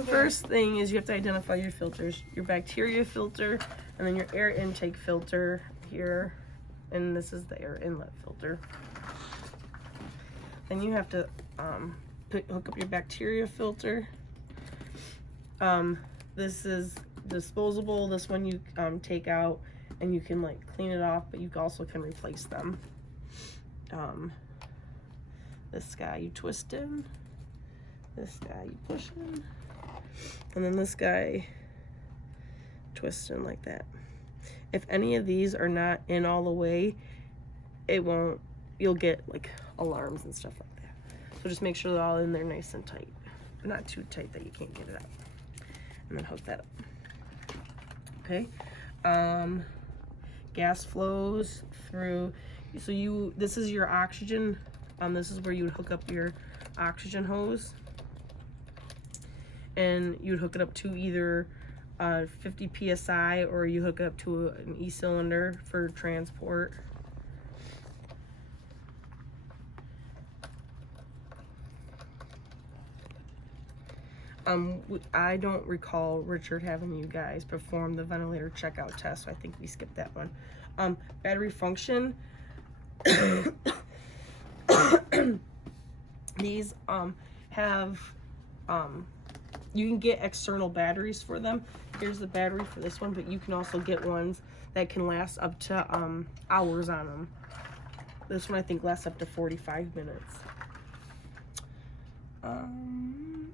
first thing is you have to identify your filters. Your bacteria filter, and then your air intake filter here. And this is the air inlet filter. Then you have to hook up your bacteria filter. This is disposable. This one you take out and you can like clean it off, but you also can replace them. This guy you twist in, this guy you push in, and then this guy twist in like that. If any of these are not in all the way, you'll get like alarms and stuff like that. So just make sure they're all in there nice and tight. Not too tight that you can't get it out. And then hook that up. Okay. Gas flows through. So this is your oxygen. This is where you would hook up your oxygen hose. And you'd hook it up to either 50 psi, or you hook it up to an e-cylinder for transport. I don't recall Richard having you guys perform the ventilator checkout test, so I think we skipped that one. Battery function. These have you can get external batteries for them. Here's the battery for this one, but you can also get ones that can last up to hours on them. This one I think lasts up to 45 minutes. All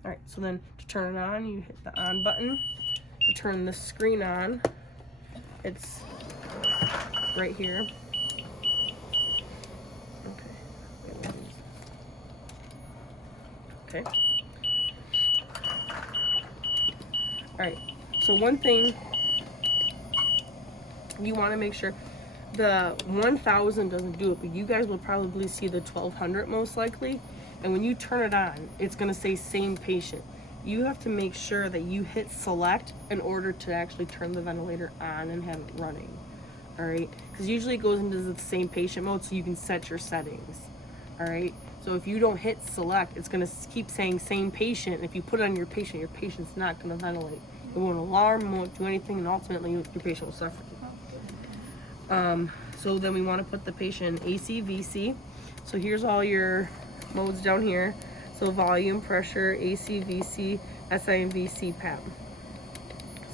right, so then to turn it on, you hit the on button. To turn the screen on, it's right here. Okay. All right, so one thing you want to make sure, the 1000 doesn't do it, but you guys will probably see the 1200 most likely. And when you turn it on, it's going to say same patient. You have to make sure that you hit select in order to actually turn the ventilator on and have it running. All right, because usually it goes into the same patient mode, so you can set your settings. All right, so if you don't hit select, it's going to keep saying same patient. And if you put it on your patient's not going to ventilate. It won't alarm, it won't do anything, and ultimately your patient will suffer. So then we want to put the patient in AC/VC. So here's all your modes down here. So volume, pressure, AC/VC, SIMV, Cpap.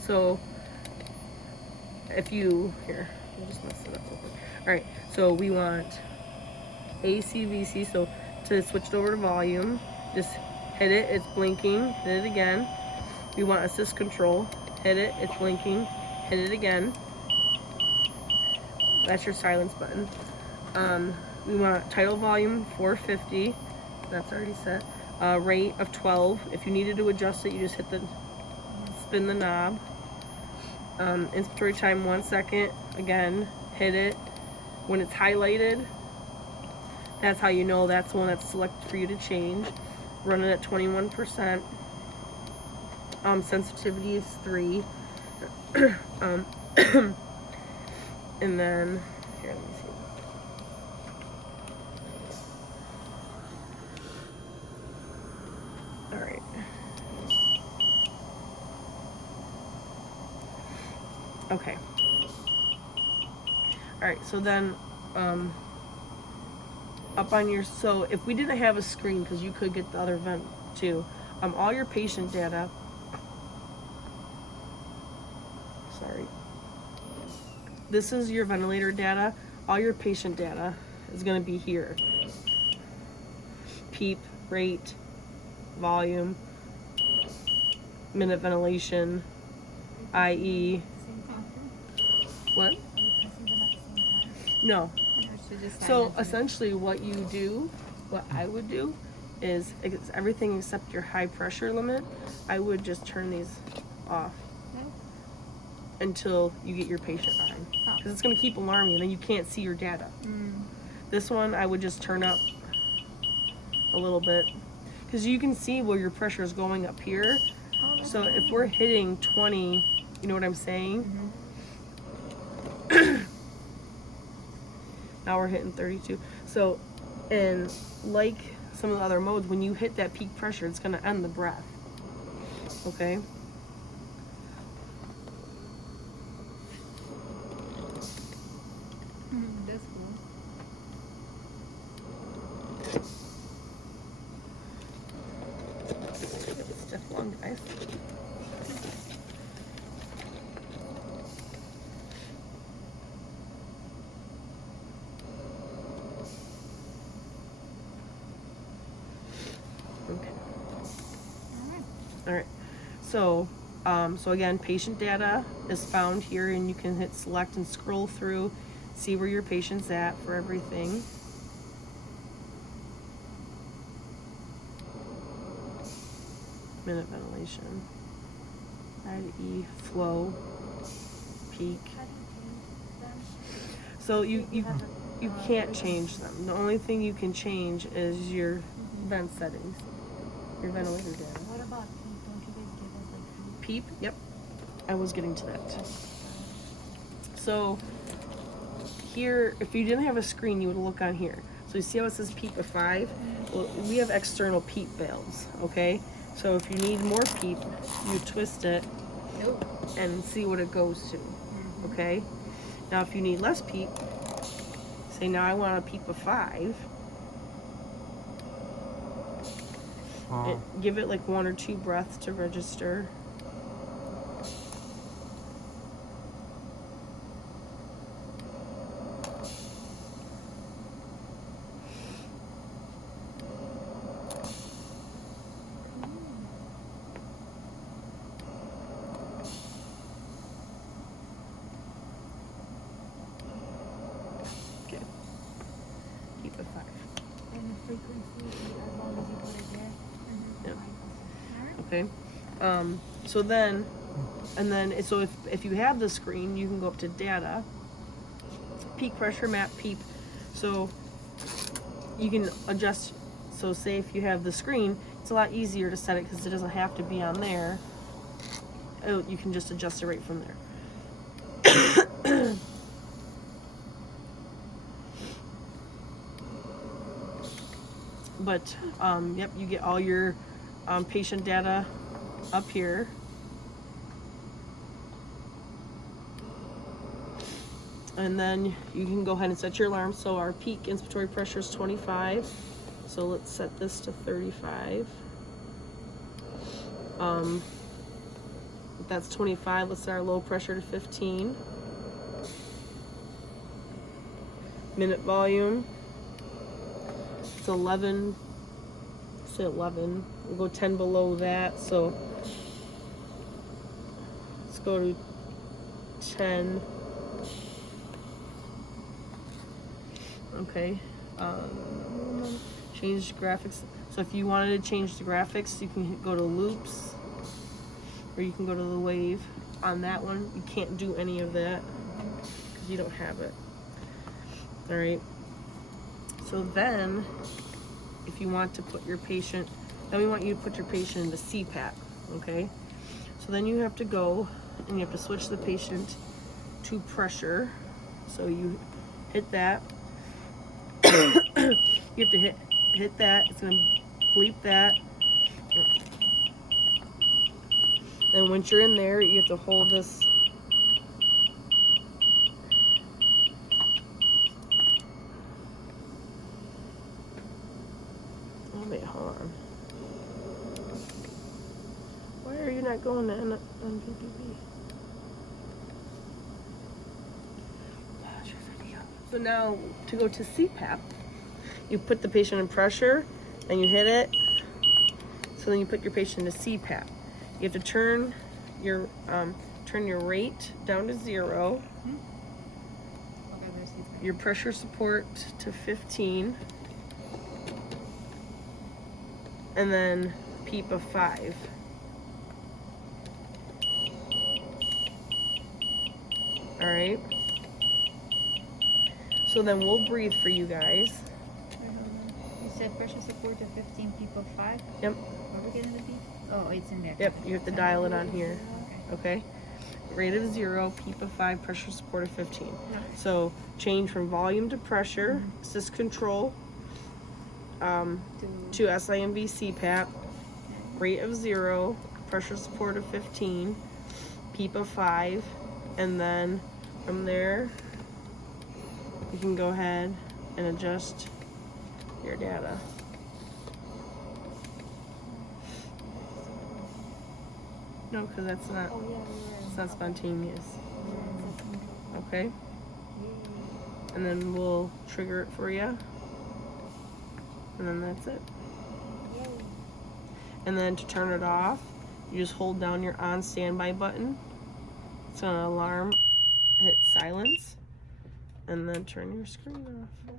So if you, here, I'll just mess it up real quick. All right, so we want AC/VC. So to switch it over to volume, just hit it, it's blinking, hit it again. We want assist control, hit it, it's blinking, hit it again. That's your silence button. We want title volume 450, that's already set. Rate of 12. If you needed to adjust it, you just spin the knob. Inspiratory time 1 second. Again, hit it. When it's highlighted, that's how you know that's the one that's selected for you to change. Run it at 21%. Sensitivity is 3. And then, here, let me see. All right. Okay. All right, so then, up on your, so if we didn't have a screen, because you could get the other vent too, all your patient data, sorry, this is your ventilator data. All your patient data is going to be here. PEEP, rate, volume, minute ventilation, IE. What? No. So essentially what you do, what I would do, is everything except your high pressure limit, I would just turn these off until you get your patient on. Because it's going to keep alarming and then you can't see your data. This one I would just turn up a little bit. Because you can see where your pressure is going up here. So if we're hitting 20, you know what I'm saying? Now we're hitting 32. So, and like some of the other modes, when you hit that peak pressure, it's going to end the breath. Okay. That's cool. Stiff lung, guys. Okay. All right. So, so again, patient data is found here, and you can hit select and scroll through, see where your patient's at for everything. Minute ventilation, IE, flow, peak. So you can't change them. The only thing you can change is your vent settings, your ventilator data. What about PEEP? Don't you guys give us like PEEP, yep. I was getting to that. So here, if you didn't have a screen, you would look on here. So you see how it says PEEP of 5? Well, we have external PEEP valves, okay? So if you need more PEEP, you twist it and see what it goes to, okay? Now if you need less PEEP, say now I want a PEEP of 5, give it like 1 or 2 breaths to register. Okay, PEEP of 5. and the frequency as long as you put it there? Yep. Okay. So then, and then, so if you have the screen, you can go up to data, peak pressure map PEEP. So you can adjust. So say if you have the screen, it's a lot easier to set it because it doesn't have to be on there. You can just adjust it right from there. But yep, you get all your patient data up here. And then you can go ahead and set your alarm. So our peak inspiratory pressure is 25. So let's set this to 35. If that's 25, let's set our low pressure to 15. Minute volume, it's 11. Say 11. We'll go 10 below that. So let's go to 10. Okay. Change graphics. So if you wanted to change the graphics, you can go to loops, or you can go to the wave. On that one, you can't do any of that because you don't have it. All right. So then, if you want to put your patient, then we want you to put your patient into Cpap. Okay. So then you have to go and you have to switch the patient to pressure. So you hit that. You have to hit that. It's gonna bleep that. And once you're in there, you have to hold this. Oh wait, hold on. Why are you not going to NPPB? So now to go to Cpap, you put the patient in pressure and you hit it. So then you put your patient into Cpap. You have to turn your rate down to 0. Your pressure support to 15. And then PEEP of 5. All right. So then we'll breathe for you guys. You said pressure support to 15, PEEP of 5? Yep. Where are we getting the PEEP? Oh, it's in there. Yep, you have to dial it on here. Okay. Rate of 0, PEEP of 5, pressure support of 15. Okay. So change from volume to pressure, assist control, to SIMV Cpap, rate of 0, pressure support of 15, PEEP of 5, and then from there you can go ahead and adjust your data. No, because that's not, Oh, yeah, it's not spontaneous. yeah. Okay? And then we'll trigger it for you. And then that's it. Yay. And then to turn it off, you just hold down your on standby button. It's gonna alarm, hit silence, and then turn your screen off.